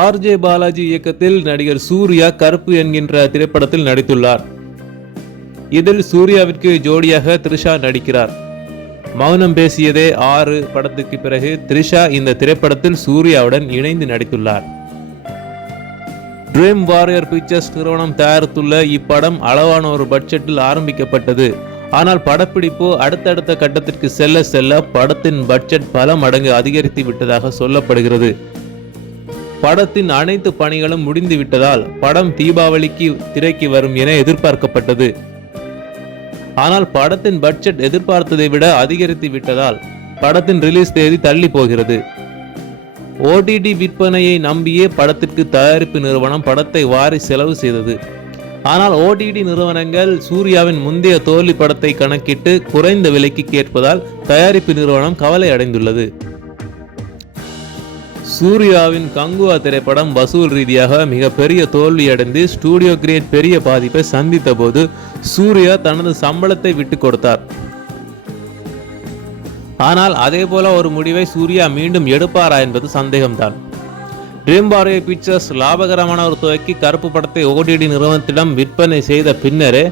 RJ Balaji இயக்கத்தில் நடிகர் சூர்யா கருப்பு என்கின்ற திரைப்படத்தில் நடித்துள்ளார். இதில் சூர்யாவிற்கு ஜோடியாக த்ரிஷா நடிக்கிறார். மௌனம் பேசியதே ஆறு படத்துக்கு பிறகு த்ரிஷா இந்த திரைப்படத்தில் சூர்யாவுடன் இணைந்து நடித்துள்ளார். ட்ரீம் வாரியர் பிக்சர்ஸ் நிறுவனம் தயாரித்துள்ள இப்படம் அளவான ஒரு பட்ஜெட்டில் ஆரம்பிக்கப்பட்டது. ஆனால் படப்பிடிப்பு அடுத்தடுத்த கட்டத்திற்கு செல்ல செல்ல படத்தின் பட்ஜெட் பல மடங்கு அதிகரித்து விட்டதாக சொல்லப்படுகிறது. படத்தின் அனைத்து பணிகளும் முடிந்துவிட்டதால் படம் தீபாவளிக்கு திரைக்கு வரும் என எதிர்பார்க்கப்பட்டது. ஆனால் படத்தின் பட்ஜெட் எதிர்பார்த்ததை விட அதிகரித்து விட்டதால் படத்தின் ரிலீஸ் தேதி தள்ளி போகிறது. ஓடிடி விற்பனையை நம்பியே படத்திற்கு தயாரிப்பு நிறுவனம் படத்தை வாரி செலவு செய்தது. ஆனால் ஓடிடி நிறுவனங்கள் சூர்யாவின் முந்தைய தோல்வி படத்தை கணக்கிட்டு குறைந்த விலைக்கு கேட்பதால் தயாரிப்பு நிறுவனம் கவலை அடைந்துள்ளது. சூர்யாவின் கங்குவா திரைப்படம் வசூல் ரீதியாக மிகப்பெரிய தோல்வியடைந்து ஸ்டூடியோ கிரியேட் பெரிய பாதிப்பை சந்தித்த போது சூர்யா தனது சம்பளத்தை விட்டு கொடுத்தார். ஆனால் அதே போல ஒரு முடிவை சூர்யா மீண்டும் எடுப்பாரா என்பது சந்தேகம்தான். ட்ரீம் பாரிய பிக்சர்ஸ் லாபகரமான ஒரு துவக்கி கருப்பு படத்தை ஓடிடி நிறுவனத்திடம் விற்பனை செய்த பின்னரே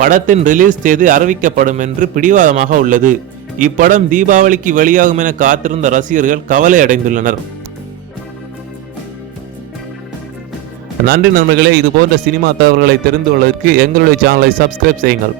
படத்தின் ரிலீஸ் தேதி அறிவிக்கப்படும் என்று பிடிவாதமாக உள்ளது. இப்படம் தீபாவளிக்கு வெளியாகும் என காத்திருந்த ரசிகர்கள் கவலை அடைந்துள்ளனர் நன்றி நண்பர்களே இது போன்ற சினிமா தகவல்களை தெரிந்து கொள்வதற்கு எங்களுடைய சேனலை சப்ஸ்கிரைப் செய்யுங்கள்.